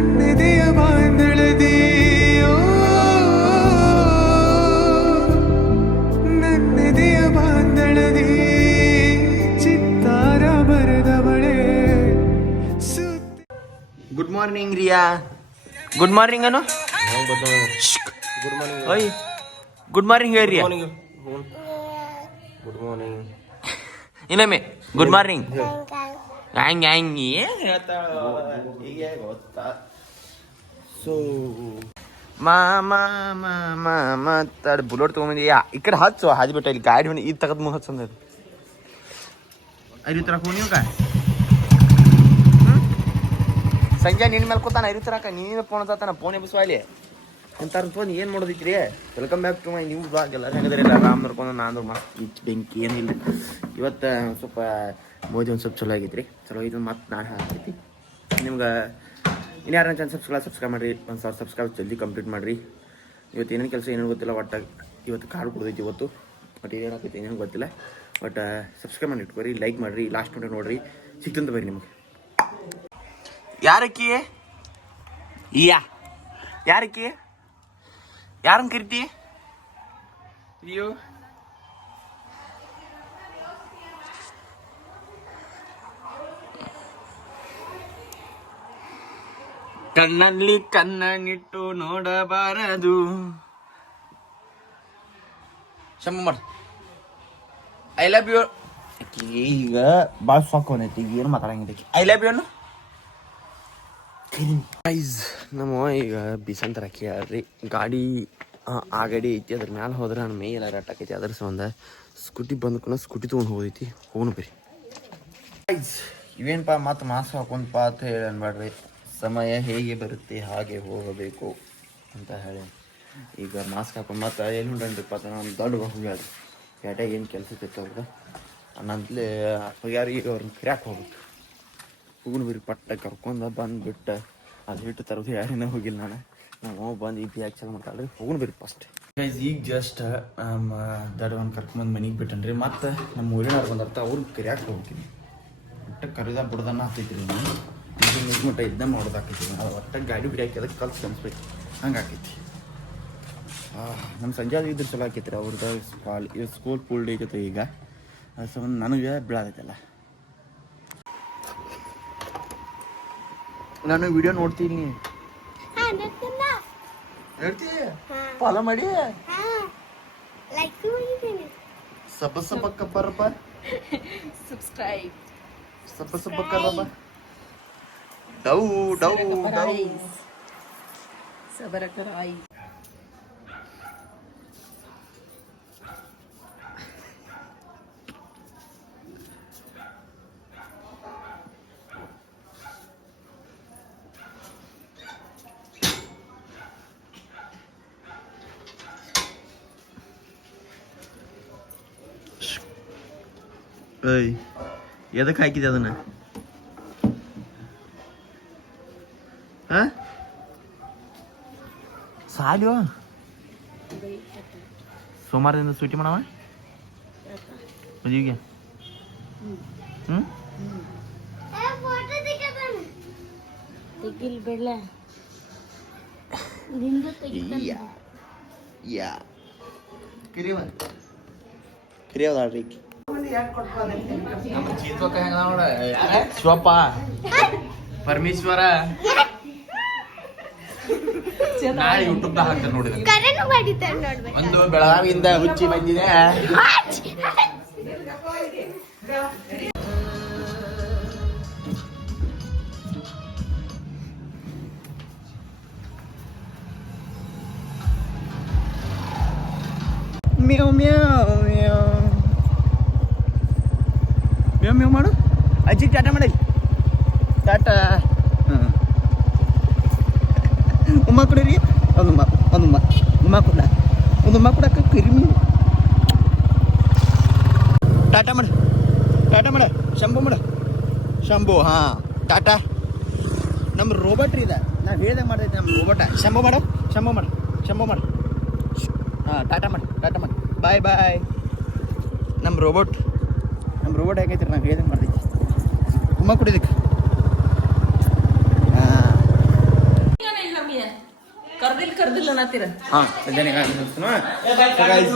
ನನ್ನೆದೆಯ ಬಾಂಧಳದಿ ನನ್ನೆದೆಯ ಬಾಂಧಳದಿ ಚಿತ್ತಾರ ಬರೆದವಳೆ. Good morning Riya. Good morning Anu. Good morning. ಓಯ್ ಗುಡ್ ಮಾರ್ನಿಂಗ್ ಹೇಳಿ ರಿಯಾ. Good morning. ಇನ್ನೊಮ್ಮೆ ಗುಡ್ ಮಾರ್ನಿಂಗ್. ಹ್ಯಾಂಗ್ ಹ್ಯಾಂಗ್ ಏನು ಹೇಳ್ತಾಳ ಹೀಗೆ ಗೊತ್ತಾ. ಸೊ ಮಾತಾಡ ಬುಲೆಟ್ ತೊಗೊಂಬಂದಿ ಈ ಕಡೆ ಹಚ್ಚು ಹಾದಿ ಬಿಟ್ಟ ಇಲ್ಲಿ ಗಾಡಿ ಹೊಂದಿ ಇದು ತಗದ್ ಮುಂದೆ ಹಚ್ಚಂದ ಐದು ತರಕ ನೀವು ಕಾ ಸಂಜೆ ನಿನ್ನ ಮೇಲೆ ಕೂತಾನ ಐದು ತರಕ ನೀನು ಫೋನ್ ಹತ್ತಾನ ಫೋನ್ ಎಬ್ಬಿಸುವಲ್ಲಿ ಅಂತಾರ ಫೋನ್ ಏನು ಮಾಡೋದಿತ್ರಿ. Welcome back to my new blog. ಎಲ್ಲ ಹೆಂಗದ್ರಿಲ್ಲ ಆರಾಮ್ ನೋಡ್ಕೊಂಡು ನಾನು ಮಸ್ತ್ ಬೆಂಕಿ ಏನಿಲ್ಲ. ಇವತ್ತು ಸ್ವಲ್ಪ ಮೋದಿ ಒಂದು ಸ್ವಲ್ಪ ಚಲೋ ಆಗೈತ್ರಿ. ಚಲೋ ಇದು ಮತ್ತು ನಾಳೆ ಹಾಕೈತಿ ನಿಮ್ಗೆ. ಇನ್ನು ಯಾರು ಚಾನಲ್ ಸಬ್ಸ್ಕ್ರೈಬ್ ಮಾಡಿರಿ. 1000 ಸಬ್ಸ್ಕ್ರೈಬ್ ಜಲ್ದಿ ಕಂಪ್ಲೀಟ್ ಮಾಡಿರಿ. ಇವತ್ತು ಏನೇನು ಕೆಲಸ ಏನೇನು ಗೊತ್ತಿಲ್ಲ. ಒಟ್ಟಾಗಿ ಇವತ್ತು ಕಾರು ಕುಡ್ದೈತಿ ಇವತ್ತು. ಬಟ್ ಏನೇನು ಹಾಕೈತಿ ಏನೇನು ಗೊತ್ತಿಲ್ಲ. ಬಟ್ ಸಬ್ಸ್ಕ್ರೈಬ್ ಮಾಡಿ ಇಟ್ಕೊರಿ, ಲೈಕ್ ಮಾಡಿರಿ, ಲಾಸ್ಟ್ ನೋಡಿ ನೋಡಿರಿ. ಸಿಕ್ತಂತ ಬರ್ರಿ ನಿಮಗೆ. ಯಾರಕ್ಕಿ ಯಾರಕ್ಕಿ ಯಾರನ್ನು ಕರಿತಿ ಅಯ್ಯೋ ಕಣ್ಣಲ್ಲಿ ಕಣ್ಣನಿಟ್ಟು ನೋಡಬಾರದು. ಶಂಭ ಮಾಡ ಐ ಲವ್ ಯು. ಈಗ ಭಾಳ ಸಾಕು ಅನ್ನೈತಿ. ಈಗ ಏನು ಮಾತಾಡಂಗಿಲ್ಲ. ಐ ಲವ್ ಯು ಅನ್ನು ಗೈಸ್. ನಮ್ಮ ಈಗ ಬಿಸಂತರ ಕೇಳ್ರಿ ಗಾಡಿ ಆ ಗಾಡಿ ಐತಿ. ಅದ್ರ ಮ್ಯಾಲೆ ಹೋದ್ರೆ ನನ್ನ ಮೈ ಎಲ್ಲ ರಟ್ಟಾಕೈತಿ. ಅದ್ರ ಸಂಬಂಧ ಸ್ಕೂಟಿ ಬಂದ್ಕೊಂಡು ಸ್ಕೂಟಿ ತೊಗೊಂಡು ಹೋಗೈತಿ. ಹೋಗೋಣ ಬರ್ರಿ ಗೈಸ್. ಇವೇನಪ್ಪ ಮತ್ತು ಮಾಸ್ಕ್ ಹಾಕೊಂಡ್ಪ ಅಂತ ಹೇಳಿ ಅನ್ಬೇಡ್ರಿ. ಸಮಯ ಹೇಗೆ ಬರುತ್ತೆ ಹಾಗೆ ಹೋಗಬೇಕು ಅಂತ ಹೇಳಿ ಈಗ ಮಾಸ್ಕ್ ಹಾಕೊಂಡು ಮತ್ತೆ ಎಲ್ಲಿ ಹೊಂಟ್ರಿಪ್ಪ ಅಂತ ನಾನು ದೊಡ್ಡ ಹೋಗ್ಯಾಡ್ರಿ. ಪ್ಯಾಟ್ಯಾಗ ಏನು ಕೆಲಸ ಇತ್ತು ಅವ್ರಿಗೆ ನನ್ನಂತಲೇ ಹೋಗ್ಯಾರ. ಈಗ ಅವ್ರನ್ನ ಕರ್ಯಾಕೆ ಹೋಗ್ಬೇಕು. ಹೋಗೋಣ ಬರ್ರಿ. ಪಟ್ಟ ಕರ್ಕೊಂಡು ಬಂದುಬಿಟ್ಟು ಅದು ಹಿಟ್ಟು ತರೋದು ಯಾರೇನೋ ಹೋಗಿಲ್ಲ. ನಾವು ಬಂದು ಈಗ ಯಾಕೆ ಚಲೋ ಮಾತಾಡ್ರಿ. ಹೋಗೋಣ ಬರ್ರಿ ಫಸ್ಟ್ ಗೈಸ್. ಈಗ ಜಸ್ಟ್ ನಮ್ಮ ದೊಡ್ಡವನ್ನ ಕರ್ಕೊಂಬಂದು ಮನೆಗೆ ಬಿಟ್ಟನ್ರಿ. ಮತ್ತು ನಮ್ಮ ಊರಿನವ್ರು ಬಂದರ್ತ ಅವ್ರಿಗೆ ಕರ್ಯಾಕೆ ಹೋಗ್ತೀನಿ. ಒಟ್ಟು ಕರಿದ ಬಿಡ್ದನ್ನ ಹಾಕೈತ್ರಿ. ಈಗ ನಿಜ್ಮಟ್ಟ ಇದನ್ನ ಮಾಡೋದಾಕೈತಿ. ನಾವು ಒಟ್ಟ ಗಾಡಿ ಬಿಡಾಕಿ ಅದಕ್ಕೆ ಕಲ್ಸಿ ಕಲಿಸ್ಬೇಕು. ಹಂಗೆ ಆಕೈತಿ. ನಮ್ಮ ಸಂಜೆ ಇದ್ರೆ ಚಲೋ ಆಕೈತ್ರಿ. ಅವ್ರದ್ದು ಸ್ಕೂಲ್ ಫುಲ್ ಡೇ ಐತೆ ಈಗ. ಅದು ಸಂಬಂಧ ನನಗೆ ಬೀಳಾದೈತಲ್ಲ. ನಾನು ವಿಡಿಯೋ ನೋಡ್ತೀನಿ. ಫಾಲೋ ಮಾಡಿ ಸಬ್ಬ ಕಬ್ಬರಪ್ಪ. Subscribe. ಸಬ್ಬ ಕರಪ್ಪ. ಡೌ ಡೌ ಡೌ Sabarakarai. ಏಯ್ ಎದಕ್ಕೆ ಹಾಕಿದೆ ಅದನ್ನ? ಹಾಂ ಸಾಲ್ಯೋ ಸೋಮವಾರದಿಂದ ಸೂಟಿ ಮಾಡವ ಮದುವೆಗೆ. ಹ್ಞೂ ಕರಿಯೋದಾಳ್ರಿ. ಶಿವಪ್ಪ ಪರಮೇಶ್ವರ ನಾಳೆ ಯೂಟ್ಯೂಬ್ದಾಗ ಹಾಕ್ತಾರೆ ನೋಡಿದ. ಒಂದು ಬೆಳಗಾವಿಯಿಂದ ಹುಚ್ಚಿ ಬಂದಿದೆ. ಮ್ಯಾವ್ ಮ್ಯಾವ್ ಮ್ಯಾವ್ ಮ್ಯಾವ್ ಮ್ಯಾವ್ ಮಾಡು. ಅಜ್ಜಿ ಟಾಟಾ ಮಾಡಿ. ಟಾಟಾ. ಉಮ್ಮ ಕೊಡಿರಿ. ಉಮ್ಮ ಕೊಡಕ್ಕ ಕಿರಿಮಿ. ಟಾಟಾ ಮಾಡ ಶಂಭು. ಹಾಂ ಟಾಟಾ. ನಮ್ಮ ರೋಬೋಟ್ ರೀ. ನಾವು ಹೇಳ್ದಂಗೆ ಮಾಡ್ತೈತಿ ನಮ್ಮ ರೋಬೋಟ. ಶಂಭು ಮಾಡು. ಹಾಂ ಟಾಟಾ ಮಾಡಿ ಬಾಯ್. ನಮ್ಮ ರೋಬೋಟ್ ಹೇಗೈತಿ ರೀ. ನಾವು ಹೇಳ್ದಂಗೆ ಮಾಡ್ತೈತಿ. ಉಮ್ಮ ಕುಡಿದಕ್ಕೆ. ಹಾಂ ಹಾಂ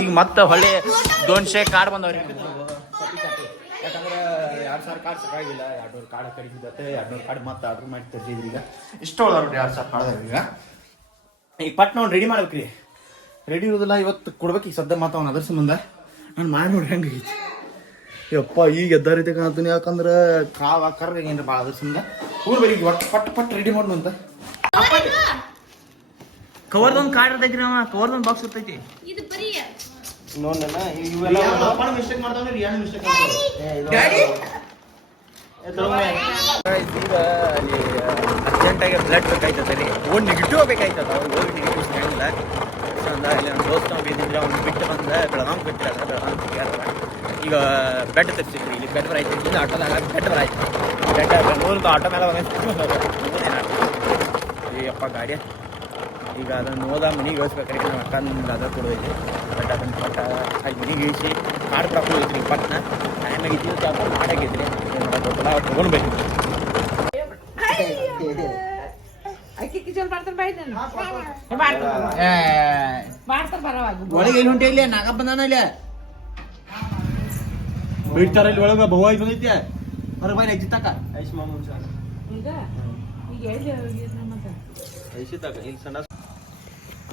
ಈಗ ಮತ್ತೆ ಹೊಳ್ಳಿ 200 ಕಾರ್ಡ್ ಬಂದವ್ರಿ ಯಾಕಂದ್ರೆ 2000 ಕಾರ್ಡ್ ಸಾಕಾಗಿಲ್ಲ 200 ಕಾರ್ಡ್ ಕಡಿಮಿದತ್ತೆ 200 ಕಾರ್ಡ್ ಮತ್ತೆ ಆರ್ಡ್ರ್ ಮಾಡಿ ತರ್ಸಿದ್ರಿ ಈಗ ಇಷ್ಟು ಉಳ್ದವ್ರಿ 2000 ಕಾರ್ಡ್ ಈಗ ಪಟ್ ನಾವು ರೆಡಿ ಮಾಡ್ಬೇಕ್ರಿ ರೆಡಿ ಇರೋದಿಲ್ಲ ಇವತ್ತು ಕೊಡ್ಬೇಕು ಈಗ ಸದ್ಯ ಮಾತು ಅವ್ನು ಅದ್ರ ಸಂಬಂಧ ನಾನು ಮಾಡಿ ನೋಡಿ ಹೆಂಗೈತಿ ಯಪ್ಪ ಈಗ ಎದ್ದಾರೈತೆ ಕಾಣ್ತೀನಿ ಯಾಕಂದ್ರೆ ಕಾವ ಕರ್ರ ಏನ್ರಿ ಭಾಳ ಅದ್ರ ಸಂಬಂಧ ಊರ್ ಬರೀ ಒಟ್ಟು ಪಟ್ ರೆಡಿ ಮಾಡೋಣ ಕವರ್ದೊಂದು ಕಾರ್ಡ್ ಇರ್ತೈತಿ ನಾವ ಕವರ್ದೊಂದು ಬಾಕ್ಸ್ ಇರ್ತೈತಿ ಇದು ಬರೀ ನೋಡೋಣ ಇವೆಲ್ಲ ಮಿಸ್ಟೇಕ್ ಮಾಡ್ತಾವ್ರಿ ಏನು ಮಿಸ್ಟೇಕ್ ಈಗ ಅಲ್ಲಿ ಅರ್ಜೆಂಟಾಗಿ ಬ್ಲಡ್ ಬೇಕಾಯ್ತದೆ ರೀ ಓನ್ ನೆಗೆಟಿವ್ ಬೇಕಾಯ್ತದ ಅವ್ರು ಹೋಗಿ ನೆಗೆಟಿವ್ ಸಿಗಂಗಿಲ್ಲ ಸೊ ಅಂದ ಇಲ್ಲಿ ನಮ್ಮ ದೋಸ್ತ ಬಿದ್ದಿದ್ರೆ ಅವ್ನು ಬಿಟ್ಟು ಬಂದ ಬೆಳಗಾವ್ ಬಿಟ್ಟಾಗ ಬೆಳಗಾವ್ ಈಗ ಬೆಡ್ ತರಿಸಿದ್ರಿ ಇಲ್ಲಿ ಬೆಡ್ ಬರಾಯ್ತು ಇಲ್ಲಿ ಆಟೋದಾಗ ಬೆಡ್ ಬರಾಯ್ತು ಬೆಡ್ ಬೆಂಗಳೂರಿಂದ ಆಟೋ ಮೇಲೆ ಅಪ್ಪ ಗಾಡಿ ಈಗ ಅದನ್ನು ಹೋದ ಮನೆಗೆ ಇಳಿಸ್ಬೇಕಾರೆ ನಾವು ಅಕ್ಕಂದು ಅದ ಕೊಡೋದೈತಿ ಬಟ್ ಅದನ್ನು ಪಟ್ಟ ಅಲ್ಲಿ ಮನೆಗೆ ಇಳಿಸಿ ಕಾರ್ಡ್ ಪ್ರಾಬ್ಲಮ್ ಐತ್ರಿ ಪಟ್ನ ಟೈಮಾಗಿ ಇದ್ದಿದ್ದು ಜಾಬ್ ಮಾಡಾಗೈತ್ರಿ ಗೊತ್ತಿಲ್ಲ ಅವ್ರು ತೊಗೊಂಡ್ಬೇಕು ಒಳಗೆ ಎಲ್ಲಿ ಹೊಂಟೆ ಇಲ್ಲ ನಾಗಪ್ಪ ಬಂದಾನ ಇಲ್ಲ ಬಿಡ್ತಾರ ಇಲ್ಲಿ ಒಳಗೆ ಬಹು ಐದು ಬಂದೈತಿ ಹೊರಗೆ ಬಾಯ್ ಐತಿ ತಕ ಐಶ್ಮಾ ಮುಂಚೆ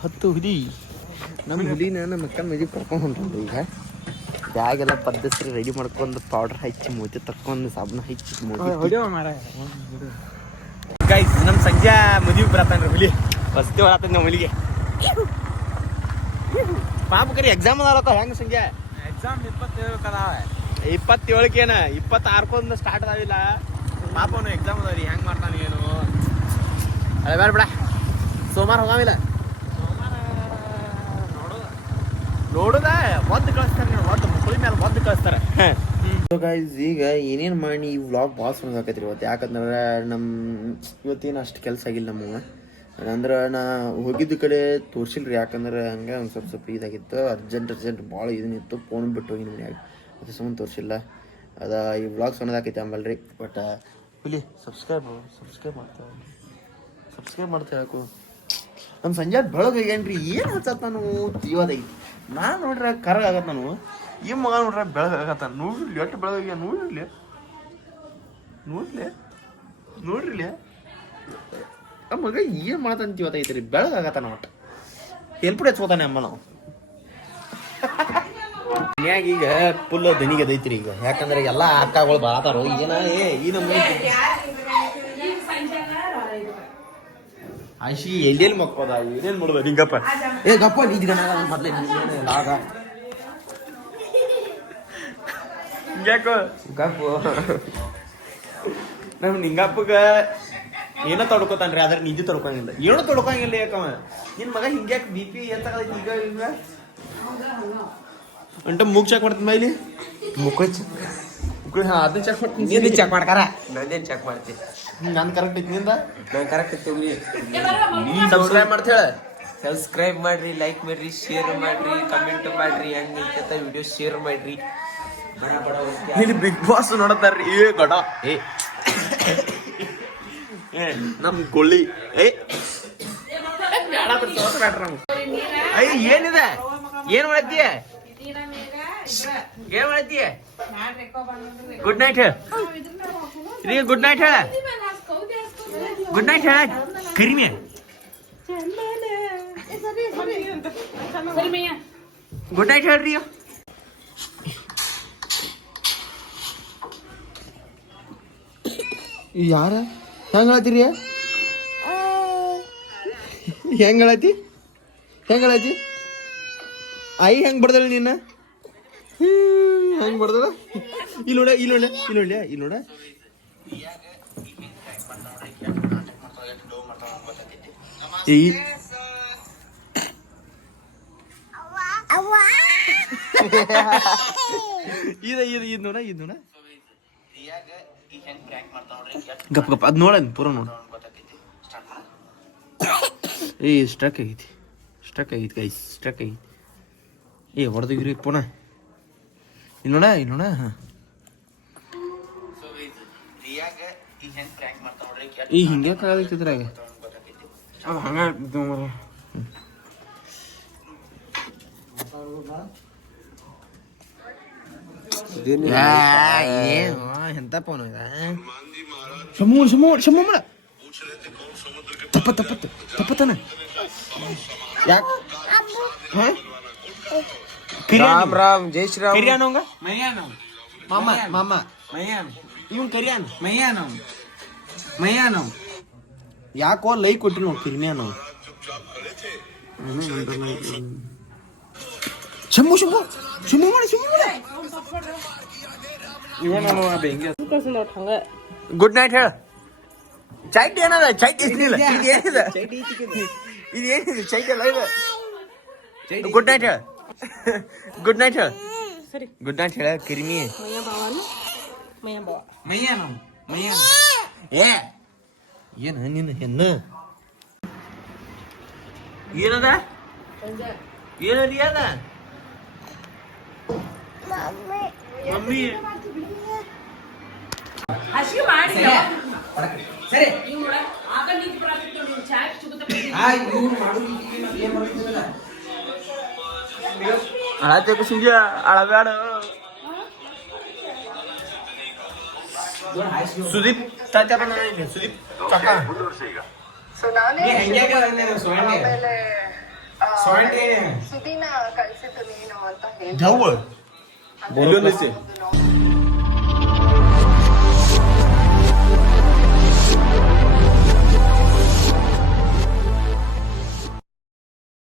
ಹತ್ತು ಹುಲಿ ನಮ್ಮ ಹುಲಿನ ನಮ್ಮ ಅಕ್ಕನ ಮದುವೆ ಕರ್ಕೊಂಡು ಹೊಂಟು ಈಗ ಬ್ಯಾಗೆಲ್ಲ ಪದ್ಧತಿ ರೆಡಿ ಮಾಡ್ಕೊಂಡು ಪೌಡರ್ ಹಚ್ಚಿ ಮೂತಿ ತಕ್ಕೊಂಡು ಸಾಬೂನು ಹಚ್ಚಿ ಮೂತಿ ಗೈಸ್ ನಮ್ಮ ಸಂಜೆ ಮದುವೆ ಬರತ್ತಾನ್ರಿ ಹುಲಿ ವಸತಿ ಬರತ್ತ ನಮ್ಮ ಹುಲಿಗೆ ಪಾಪ ಕರಿ ಎಕ್ಸಾಮ್ ಅದಾವಕ್ಕ ಹೆಂಗೆ ಸಂಜೆ ಎಕ್ಸಾಮ್ 27 27ಕೇನ 26 ಸ್ಟಾರ್ಟ್ ಅದಾವಿಲ್ಲ ಪಾಪ ಅವನು ಎಕ್ಸಾಮ್ ಅದಾವ್ರಿ ಹೆಂಗೆ ಮಾಡ್ತಾನೆ ಏನು ಅದೇ ಬೇಡ ಬಿಡ ಸೋಮವಾರ ಹೋಗಾವಿಲ್ಲ ನೋಡುದ ಒದ್ದು ಕಳಿಸ್ತಾರೆ ಒದ್ದು ಮಕ್ಕಳ ಮೇಲೆ ಒದ್ದು ಕಳಿಸ್ತಾರೆ ಸೊ ಗೈಸ್ ಈಗ ಏನೇನು ಮಾಡಿ ಈ ವ್ಲಾಗ್ ಭಾಳ ಸುಂದರ ಆಕೈತ್ರಿ ಇವತ್ತು ಯಾಕಂದ್ರೆ ಇವತ್ತೇನು ಅಷ್ಟು ಕೆಲಸ ಆಗಿಲ್ಲ ನಮಗೆ ಅಂದ್ರೆ ನಾ ಹೋಗಿದ್ದ ಕಡೆ ತೋರಿಸಿಲ್ರಿ ಯಾಕಂದ್ರೆ ಹಂಗೆ ಒಂದು ಸ್ವಲ್ಪ ಇದಾಗಿತ್ತು ಅರ್ಜೆಂಟ್ ಭಾಳ ಇದನ್ನಿತ್ತು ಫೋನ್ ಬಿಟ್ಟು ಹೋಗಿ ಮನ್ಯಾಗ ಅದು ಸಂಬಂಧ ತೋರಿಸಿಲ್ಲ ಅದ ಈ ವ್ಲಾಗ್ ಸಣ್ಣದಾಕೈತೆ ಆಮೇಲೆ ಬಟ್ ಇಲ್ಲಿ ಸಬ್ಸ್ಕ್ರೈಬ್ ಮಾಡ್ತಾ ಹೇಳಕು ನಮ್ಮ ಸಂಜೆ ಬೆಳಗಾಗೇನ್ರಿ ಏನು ಹಚ್ಚತ್ ನಾನು ಇವತ್ತೈತಿ ನಾನು ನೋಡ್ರೆ ಕರಗ ಆಗತ್ತೆ ನಾನು ಈ ಮಗ ನೋಡ್ರೆ ಬೆಳಗಾಗತ್ತ ನೋಡ್ರಿ ಎಷ್ಟು ಬೆಳಗಾಗ್ಯ ನೋಡ್ರಿಲಿ ಆ ಮಗ ಏನು ಮಾಡ್ತಾನೆ ಇವತ್ತೈತಿ ರೀ ಬೆಳಗಾಗತ್ತಾನ ಒಟ್ಟು ಎಲ್ಪುಡಿ ಹಚ್ಕೋತಾನೆ ಅಮ್ಮ ನಾವು ಮನ್ಯಾಗ ಈಗ ಫುಲ್ ದನಿಗದೈತ್ರಿ ಈಗ ಯಾಕಂದ್ರೆ ಎಲ್ಲ ಅಕ್ಕಗಳು ಬಾತಾರೋ ಏನ ಈ ನಮ್ಮ ಆಶಿ ಎಲ್ಲೆಲ್ಲಿ ಮಕ್ಕೋದ ಏನೇನು ಮಾಡೋದ ನಿಂಗಪ್ಪ ಗಪ್ಪ ನಿಂಗ ಮೊದ್ಲೇ ಆಗ ಹಿಂಗ್ಯಾಕೋ ಗಪ್ಪು ನಮ್ ನಿಂಗಪ್ಪಗ ಏನೋ ತೊಡ್ಕೋತಾನ್ರಿ ಆದ್ರೆ ನಿಜ ತೊಡ್ಕೊಂಗಿಲ್ಲ ಏನೋ ತೊಡ್ಕೊಂಗಿಲ್ಲ ಯಾಕವ ನಿನ್ ಮಗ ಹಿಂಗ್ಯಾಕ ಬಿ ಪಿ ಎತ್ತಾಗದೈತಿ ಈಗ ಅಂಟ ಮೂಗ್ ಚೆಕ್ ಮಾಡ್ತೀನಿ ಮೈಲಿ ಮುಖ ಅದನ್ನ ಚೆಕ್ ಮಾಡ್ತೀನಿ ನೀನು ಚೆಕ್ ಮಾಡ್ಕಾರ ನಂದೇನು ಚೆಕ್ ಮಾಡ್ತೀನಿ ನಾನು ಕರೆಕ್ಟ್ ಐತಿ ನಿಂದ ನಾನು ಕರೆಕ್ಟ್ ಇರ್ತೀವಿ ಸಬ್ಸ್ಕ್ರೈಬ್ ಮಾಡ್ತ ಹೇಳ ಸಬ್ಸ್ಕ್ರೈಬ್ ಮಾಡ್ರಿ ಲೈಕ್ ಮಾಡ್ರಿ ಶೇರ್ ಮಾಡ್ರಿ ಕಮೆಂಟ್ ಮಾಡ್ರಿ ಹೆಂಗೈತೆ ವಿಡಿಯೋ ಶೇರ್ ಮಾಡ್ರಿ ಇಲ್ಲಿ ಬಿಗ್ ಬಾಸ್ ನೋಡತ್ತಾರ್ರಿ ಏ ಗಡ ಏ ನಮ್ ಕೊಳ್ಳಿ ಅಯ್ಯ ಏನಿದೆ ಏನ್ ಮಾಡತ್ತೀಯ ಏನ್ ಮಾಡತ್ತೀಯ ಗುಡ್ ನೈಟ್ ರೀ ಗುಡ್ ನೈಟ್ ಹೇಳ ಗುಡ್ ನೈಟ್ ಹೇಳ ಕರಿಮೆ ಗುಡ್ ನೈಟ್ ಹೇಳ್ರಿ ಯಾರ ಹೆಂಗ ಹೇಳತ್ತೀರಿ ಹೆಂಗ ಹೇಳತಿ ಆಯಿ ಹೆಂಗ್ ಬಡ್ದಳ ನೀನ ಹೆಂಗ್ ಬಡ್ದಳ ಇಲ್ಲಿ ನೋಡ ಇದು ನೋಡ ಗಪ್ ಅದ್ ನೋಡ ಪೂರ ನೋಡ ಏ ಸ್ಟ್ರಕ್ ಆಗೈತಿ ಗೈಸ್ ಸ್ಟ್ರಕ್ ಆಗೈತಿ ಏ ಹೊಡೆದಿಗ್ರಿ ಪುನಃ ಇಲ್ಲಿ ನೋಡ ಹಾ ಈ ಹಿಂಗೆ ಆಗೈತಿದ್ರಾಗ ಹಂಗ ಎಂತ ಫೋನ್ ಶಮೂ ತಪ್ಪತ್ತನ ಯಾಕೆ ರಾಮ್ ರಾಮ್ ಜೈ ಶ್ರೀರಾಮ್ ಕರಿಯಾನವಂಗ ಮಾಮ ಮಾಮ ಇವನ್ ಕರಿಯಾನ ಮಯ್ಯಾನವ್ ಯಾಕೋ ಲೈ ಕೊಟ್ರಿ ನಾವು ಕಿರಿಮ್ಯಾನವ್ ಶಂಭು ಶಂಭು ಶಂಭು ಮಾಡಿ ಗುಡ್ ನೈಟ್ ಹೇಳ ಚೈಟ್ ಏನದ ಚೈಟ್ ಇಸ್ಲಿಲ್ಲ ಇದೇನಿದೆ ಇದೇನಿದೆ ಚೈಟ್ ಅಲ್ಲ ಇದು ಗುಡ್ ನೈಟ್ ಹೇಳ ಗುಡ್ ನೈಟ್ ಹೇಳ ಸರಿ ಗುಡ್ ನೈಟ್ ಹೇಳ ಕಿರಿಮಿ ಏ ಏನ ನಿನ್ನ ಹೆಣ್ಣು ಏನದ ಏನದಿ ಅದ ಮಮ್ಮಿ ಹಸಿ ಮಾಡಿ ಸರಿ ಆಗ ನೀತಿ ಬರತ್ತಿತ್ತು ನೀನು ಚಾಯ್ ಚುಗುತ್ತ ಅಳತೆ ಕುಸಿಂಜ ಅಳಬ್ಯಾಡ ಸುದೀಪ್ ತಾತ ಬಂದ ಸುದೀಪ್ ಚಕ್ಕ ಸೊ ನಾನೇ ಆಮೇಲೆ ಸುದಿನ ಕಳ್ಸಿದ್ದು ನೀನು ಅಂತ ಹೇಳಿ ಜವ್ವ ಅಂದ್ರೆ